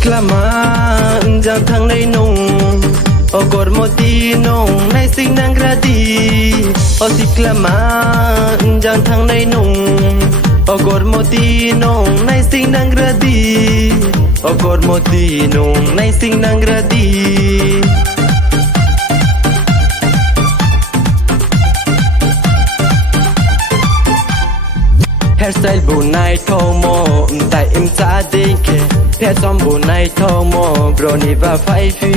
Osiklama jang thang nei nong Ogor moti nong nay sing nang gradi Osiklama jang thang nei nong Ogor moti nong nay sing nang gradi Ogor moti nong nay sing nang gradi Hairstyle bu nai thong mo tại im cha ding ke phe som bu nai thong mo broni va phai phi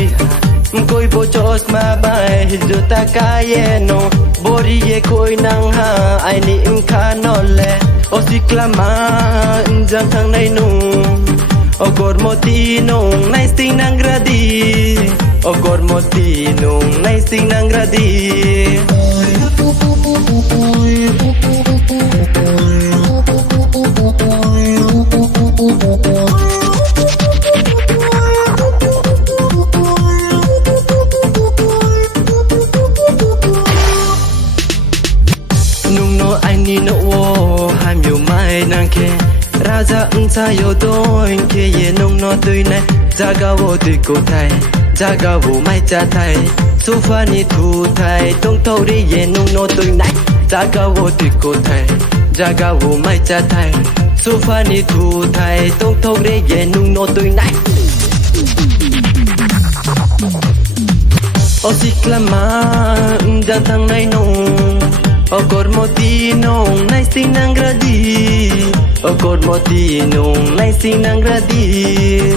koi bo chos ma bai ju ta ka ye no bori ye koi nang ha ai ni in kha no le Osiklama jang thang nai nu Ogor moti nong nai sing nang gradi Ogor moti nong nai sing nang gradi Nung no ai ni no wo hai miu mai nang ke Raja unsa yo doin ke ye nung no tui nai Jaga wo tui ko thai Jaga wo mai cha thai Sofa ni thu thai Tong thâu đi ye nung no tui nai Jaga wo tui ko thai Jaga wo mai cha thai Sofa ni thu thai Tong thâu đi ye nung no tui nai Osiklama jang thang nai nong Ogor moti nong nai sing nang gradi Ogor moti nong nai sing nang gradi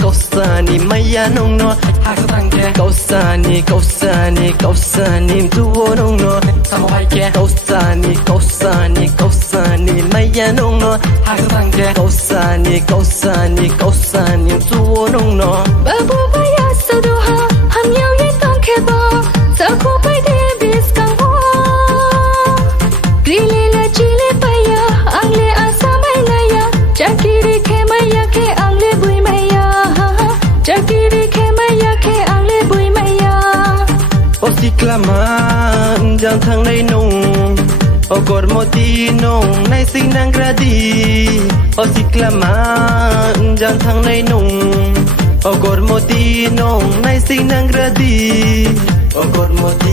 Kausani maya nong no Kausani tuwo nong no Kausani maya nong no Kausani tuwo nong no Babu baya saduha ham yaw ye tong kheba Sakho pai de bis kang ho Grile la chile paya angle asa mai naya Chakiri ke maya ke angle bui maya Chakiri ke maya ke angle bui maya Osiklama jang thang nai nong Ogor moti nong nai sing nang gradi Osiklama jang thang nai nong Ogor moti nong nai sing nang gradi Ogor moti